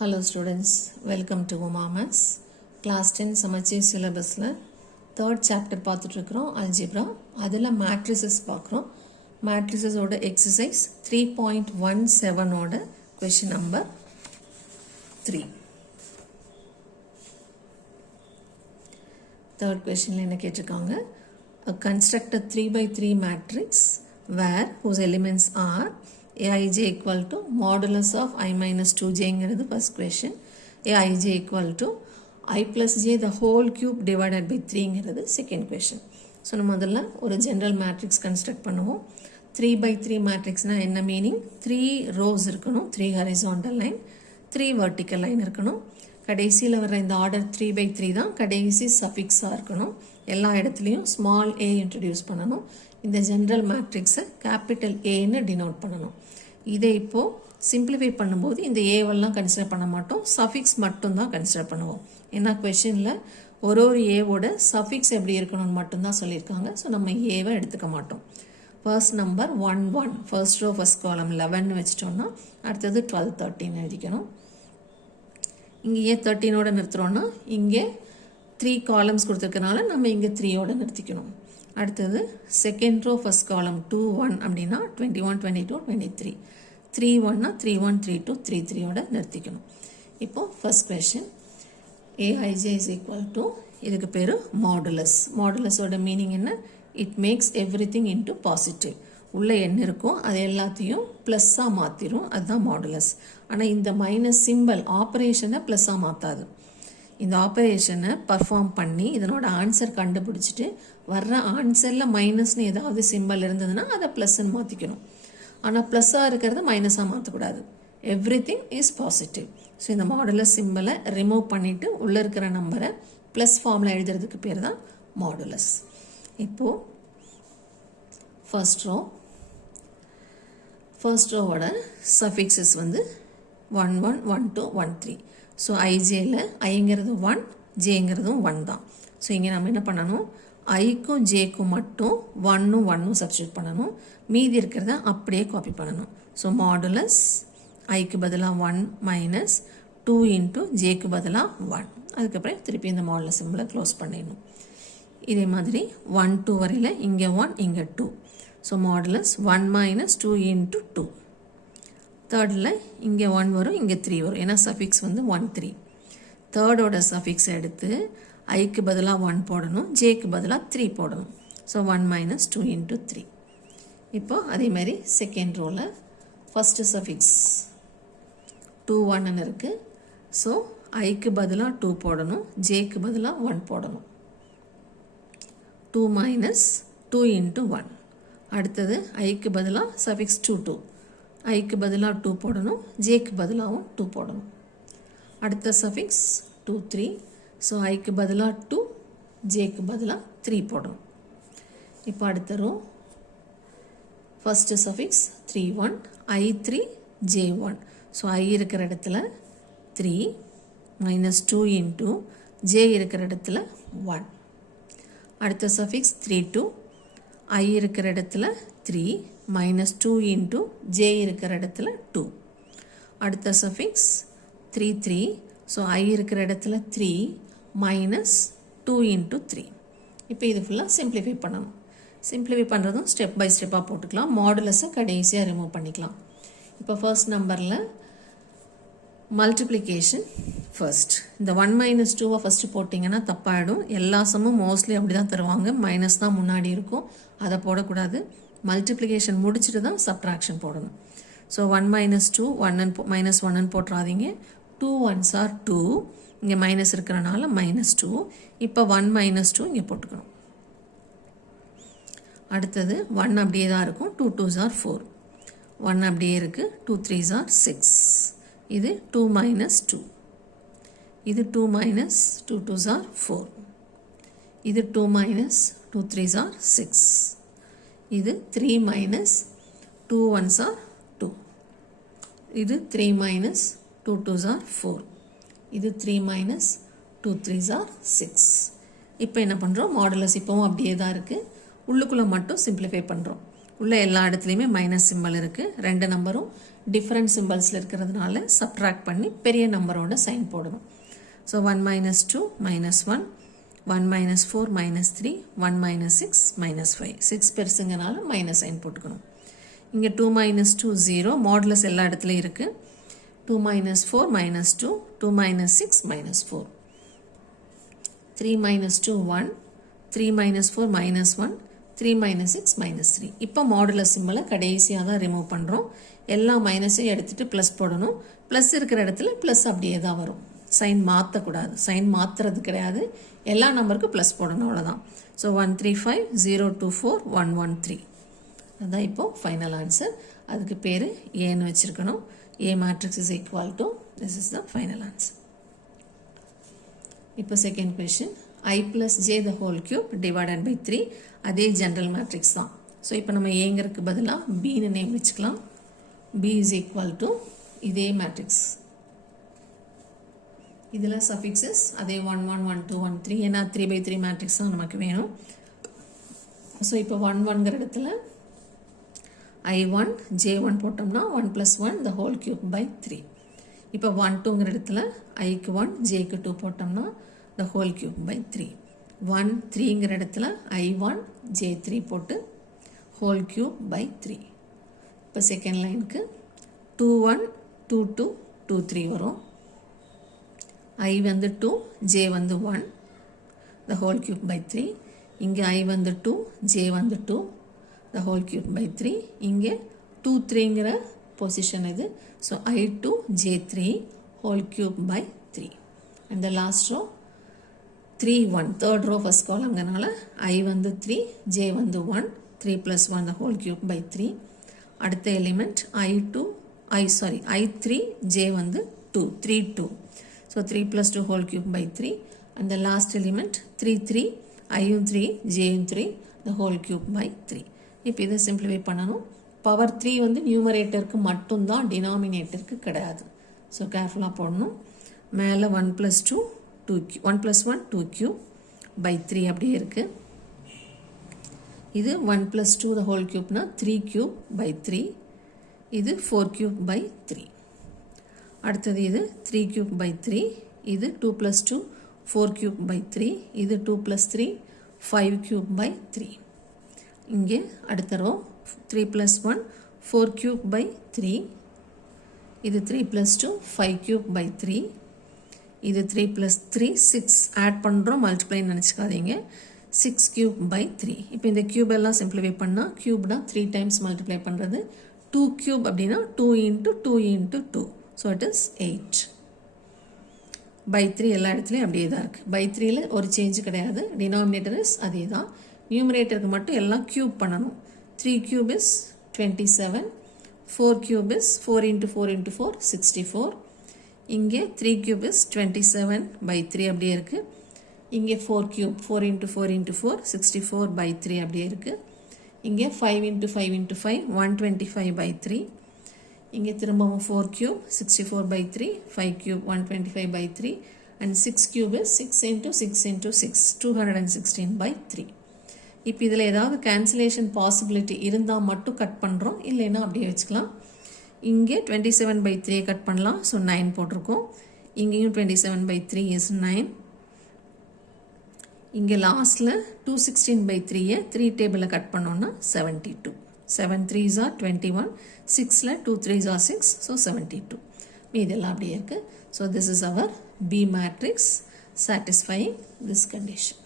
Hello students, welcome to Mamas. Class 10 Samacheer syllabus la third chapter பார்த்துட்டு Algebra. அதில் Matrices பார்க்குறோம். Matrices ஓட exercise 3.17 ஓட question number 3. Third questionல என்ன கேட்டிருக்காங்க? Construct a 3 by 3 matrix where whose elements are aij equal to modulus of I minus 2j ங்கிறது first question. aij equal to I plus j the whole cube divided by 3 ங்கிறது second question. So நம்ம முதல்ல ஒரு general matrix construct பண்ணுவோம். 3 by 3 matrixனா என்ன meaning? 3 rows இருக்கணும், 3 horizontal line, 3 vertical line இருக்கணும். கடைசியில் வர இந்த ஆர்டர் 3 by 3 தான் கடைசி சஃபிக்ஸாக இருக்கணும். எல்லா இடத்துலையும் ஸ்மால் a இன்ட்ரடியூஸ் பண்ணணும். இந்த ஜென்ரல் மேட்ரிக்ஸை கேபிட்டல் ஏன்னு டினோட் பண்ணணும். இதை இப்போது சிம்பிளிஃபை பண்ணும்போது இந்த ஏவெல்லாம் கன்சிடர் பண்ண மாட்டோம், சஃபிக்ஸ் மட்டும்தான் கன்சிடர் பண்ணுவோம். ஏன்னா கொஷனில் ஒரு ஏவோட சஃபிக்ஸ் எப்படி இருக்கணும்னு மட்டும்தான் சொல்லியிருக்காங்க. ஸோ நம்ம ஏவை எடுத்துக்க மாட்டோம். First number 1 1, first row first column 11 வச்சிட்டோம்னா அடுத்தது 12 13 எழுதிக்கணும். இங்கே ஏன் 13ஓட நிறுத்துகிறோன்னா இங்கே 3 காலம்ஸ் கொடுத்துருக்கனால நம்ம இங்கே 3ஓட நிறுத்திக்கணும். அடுத்தது செகண்ட் ரோ ஃபர்ஸ்ட் காலம் 2 1 அப்படின்னா 21 22 23, 3 1னா 3 1 3 2 3 3ஓட நிறுத்திக்கணும். இப்போது first question aij is equal to, இதுக்கு பேர் மாடுலஸ். மாடுலஸோட மீனிங் என்ன? It makes every thing into positive. உள்ளே என்ன இருக்கோ அது எல்லாத்தையும் ப்ளஸ்ஸாக மாற்றிடும், அதுதான் மாடுலஸ். ஆனால் இந்த மைனஸ் சிம்பிள் ஆப்ரேஷனை ப்ளஸ்ஸாக மாற்றாது. இந்த ஆப்ரேஷனை பர்ஃபார்ம் பண்ணி இதனோட ஆன்சர் கண்டுபிடிச்சிட்டு வர்ற ஆன்சரில் மைனஸ்னு ஏதாவது சிம்பிள் இருந்ததுன்னா அதை ப்ளஸ்ன்னு மாற்றிக்கணும். ஆனால் ப்ளஸ்ஸாக இருக்கிறத மைனஸாக மாற்றக்கூடாது. Every thing is positive. So இந்த மாடுலஸ் சிம்பிளை ரிமூவ் பண்ணிவிட்டு உள்ளே இருக்கிற நம்பரை ப்ளஸ் ஃபார்மில் எழுதுறதுக்கு பேர் தான் மாடுலஸ். இப்போது ஃபர்ஸ்ட் ரோவோட சஃபிக்ஸஸ் வந்து 1 1 1 2 1 3. ஸோ ஐஜேயில் ஐங்கிறது 1, ஜேங்கிறதும் 1 தான். ஸோ இங்கே நம்ம என்ன பண்ணணும்? ஐக்கும் ஜேக்கும் மட்டும் 1 1 சப்ஸ்டியூட் பண்ணணும். மீதி இருக்கிறத அப்படியே காப்பி பண்ணணும். ஸோ மாடுலஸ் ஐக்கு பதிலாக 1 மைனஸ் 2 இன்ட்டு ஜேக்கு பதிலாக 1. அதுக்கப்புறம் திருப்பி இந்த மாடுலஸ் சிம்பிளை க்ளோஸ் பண்ணிடணும். இதே மாதிரி 1 2 வரையில் இங்கே 1 இங்கே 2. So modulus 1 minus 2 into 2. தேர்டில் இங்கே 1 வரும், இங்கே 3 வரும், ஏன்னா சஃபிக்ஸ் வந்து 1 3. தேர்டோட சஃபிக்ஸ் எடுத்து ஐக்கு பதிலாக 1 போடணும், ஜேக்கு பதிலாக 3 போடணும். So 1 minus 2 into 3. இப்போது அதேமாதிரி செகண்ட் ரோவில் ஃபஸ்ட்டு சஃபிக்ஸ் 2 1ன்னு இருக்குது. ஸோ ஐக்கு பதிலாக 2 போடணும், ஜேக்கு பதிலாக 1 போடணும். 2 மைனஸ் 2 இன்ட்டு 1. அடுத்தது ஐக்கு பதிலாக சஃபிக்ஸ் 2 2. ஐக்கு பதிலாக 2 போடணும், ஜேக்கு பதிலாகவும் 2 போடணும். அடுத்த சஃபிக்ஸ் 2 3. ஸோ ஐக்கு பதிலாக 2, ஜேக்கு பதிலாக 3 போடணும். இப்போ அடுத்த row first suffix 3 1, I 3 J 1. So I இருக்கிற இடத்துல 3 மைனஸ் 2 இன்ட்டு ஜே இருக்கிற இடத்துல 1. அடுத்த சஃபிக்ஸ் 3 2, ஐ இருக்கிற இடத்துல 3 மைனஸ் 2 இன்ட்டு ஜே இருக்கிற இடத்துல 2. அடுத்த சஃபிக்ஸ் 3 3. ஸோ ஐ இருக்கிற இடத்துல 3 மைனஸ் 2 இன்ட்டு 3. இப்போ இது ஃபுல்லாக சிம்பிளிஃபை பண்ணணும். சிம்பிளிஃபை பண்ணுறதும் ஸ்டெப் பை ஸ்டெப்பாக போட்டுக்கலாம். மாடுலஸை கடைசியாக ரிமூவ் பண்ணிக்கலாம். இப்போ ஃபர்ஸ்ட் நம்பரில் மல்டிப்ளிகேஷன் ஃபர்ஸ்ட். இந்த 1 மைனஸ் 2 ஃபஸ்ட்டு போட்டிங்கன்னா தப்பாயிடும். எல்லா சமும் மோஸ்ட்லி அப்படி தான் தருவாங்க, மைனஸ் தான் முன்னாடி இருக்கும், அதை போடக்கூடாது. மல்டிப்ளிகேஷன் முடிச்சுட்டு தான் சப்ட்ராக்ஷன் போடணும். ஸோ 1 மைனஸ் 2 மைனஸ் 1ன்னு போட்டுறாதீங்க. 2 1s are 2, இங்கே மைனஸ் இருக்கிறனால மைனஸ் 2. இப்போ 1 மைனஸ் 2 இங்கே போட்டுக்கணும். அடுத்தது 1 அப்படியே தான் இருக்கும், 2 2s are 4. 1 அப்படியே இருக்குது, 2 3s are 6. இது 2 மைனஸ் 2. இது 2 மைனஸ் 2 2s are 4. இது 2 மைனஸ் 2 3s are 6. இது 3 மைனஸ் 2 1s are 2. இது 3 மைனஸ் 2 2s are 4. இது 3 மைனஸ் 2 3s are 6. இப்போ என்ன பண்ணுறோம்? மாடுலஸ் இப்போவும் அப்படியே தான் இருக்குது, உள்ளுக்குள்ளே மட்டும் சிம்பிளிஃபை பண்ணுறோம். உள்ள எல்லா இடத்துலையுமே மைனஸ் சிம்பிள் இருக்குது. ரெண்டு நம்பரும் டிஃப்ரெண்ட் சிம்பிள்ஸில் இருக்கிறதுனால சப்ட்ராக்ட் பண்ணி பெரிய நம்பரோட சைன் போடணும். So 1 minus 2 minus 1, 1 minus 4 minus 3, 1 minus 6 minus 5. 6 பெருசுங்கனால minus sign போட்டுக்கணும். இங்கே 2 minus 2 0, மாடுலஸ் எல்லா இடத்துலையும் இருக்குது. 2 minus 4 minus 2, 2 minus 6 minus 4. 3 minus 2 1, 3 minus 4 minus 1, 3 minus 6 minus 3. இப்போ மாடுலஸ் சிம்பிளை கடைசியாக தான் ரிமூவ் பண்ணுறோம். எல்லா மைனஸையும் எடுத்துகிட்டு ப்ளஸ் போடணும். ப்ளஸ் இருக்கிற இடத்துல ப்ளஸ் அப்படியே தான் வரும். சைன் மாற்றக்கூடாது. சைன் மாற்றுறது கிடையாது. எல்லா நம்பருக்கும் ப்ளஸ் போடணும், அவ்வளோதான். ஸோ 135 024 113. அதுதான் இப்போது ஃபைனல் ஆன்சர். அதுக்கு பேர் ஏன்னு வச்சுருக்கணும். A matrix is equal to, this is the final answer. இப்போ second question, I plus J the whole cube divided by 3. அதே ஜென்ரல் மேட்ரிக்ஸ் தான். ஸோ இப்போ நம்ம ஏங்கிறதுக்கு பதிலாக Bன்னு நேம் வச்சுக்கலாம். B is equal to இதே மேட்ரிக்ஸ். இதில் சஃபிக்ஸஸ் அதே 1 1 1 2 1 3, ஏன்னா 3/3 மேட்ரிக்ஸ் தான் நமக்கு வேணும். ஸோ இப்போ 1 1ங்கிற இடத்துல I1 J1 போட்டோம்னா 1 plus 1 the whole cube by 3. இப்போ 1 2ங்கிற இடத்துல Iக்கு 1 Jக்கு 2 போட்டோம்னா the whole cube by 3. 1 3ங்கிற இடத்துல I1 J3 போட்டு whole cube by 3. இப்போ செகண்ட் லைனுக்கு 2 1 2 2 2 3 வரும். I வந்து 2 J வந்து 1 the whole cube by 3. இங்கே I வந்து 2 J வந்து 2 the whole cube by 3. இங்கே 2 3ங்கிற பொசிஷன் இது. So I2 J3 whole cube by 3. and the last row 3 1, third row first columnங்கனால I வந்து 3 J வந்து 1, 3 plus 1 the whole cube by 3. அடுத்த element I3 J வந்து 2 3 2. So 3 plus 2 whole cube by 3. And the last element 3 3, I-யும் 3 J-யும் 3 the whole cube by 3. இப்போ இதை simplify பண்ணணும். Power 3 வந்து நியூமரேட்டருக்கு மட்டும்தான், டினாமினேட்டருக்கு கிடையாது. ஸோ கேர்ஃபுல்லாக போடணும். மேலே 1 plus 2 2 1 plus 1 2 cube by 3 அப்படியே இருக்குது. இது 1 plus 2 the whole cubeனா 3 cube by 3. இது 4 cube by 3. அடுத்தது இது 3 cube by 3. இது 2 plus 2 4 cube by 3. இது 2 plus 3 5 cube by 3. இங்கே அடுத்த ரோ 3 plus 1 4 cube by 3. இது 3 plus 2 5 cube by 3. இது 3 plus 3 6 ஆட் பண்ணுறோம், மல்டிப்ளை நினச்சிக்காதீங்க. 6 cube by 3. இப்போ இந்த கியூப் எல்லாம் சிம்பிளிஃபை பண்ணால் கியூப்னா 3 டைம்ஸ் மல்டிப்ளை பண்ணுறது. 2 cube அப்படின்னா 2 into 2 into 2. So it is 8. By 3 எல்லா இடத்துலையும் அப்படியே தான் இருக்குது. பை 3ல ஒரு சேஞ்ச் கிடையாது. டினாமினேட்டர் இஸ் அதே தான். நியூமரேட்டருக்கு மட்டும் எல்லாம் க்யூப் பண்ணணும். 3 cube is 27. 4 cube is 4 into 4 into 4 64. இங்கே 3 cube is 27 by 3 அப்படியே இருக்குது. இங்கே 4 cube 4 into 4 into 4 64 by 3 அப்படியே இருக்குது. இங்கே 5 into 5 into 5 125 by 3. இங்கே திரும்பவும் 4 cube 64 by 3, 5 cube 125 by 3, and 6 cube is 6 into 6 into 6 216 by 3. இப்போ இதில் ஏதாவது கேன்சலேஷன் பாசிபிலிட்டி இருந்தால் மட்டும் கட் பண்ணுறோம், இல்லைன்னா அப்படியே வச்சுக்கலாம். இங்கே 27 by 3 கட் பண்ணலாம். ஸோ 9 போட்டிருக்கோம். இங்கேயும் 27 by 3 இஸ் 9. இங்கே லாஸ்ட்டில் 216 by 3 3 டேபிளில் கட் பண்ணோன்னா 72. 7 3s are 21. 6ல 2 3s are 6. So 72. மீதெல்லாம் அப்படியே இருக்குது. So this is our B matrix satisfying this condition.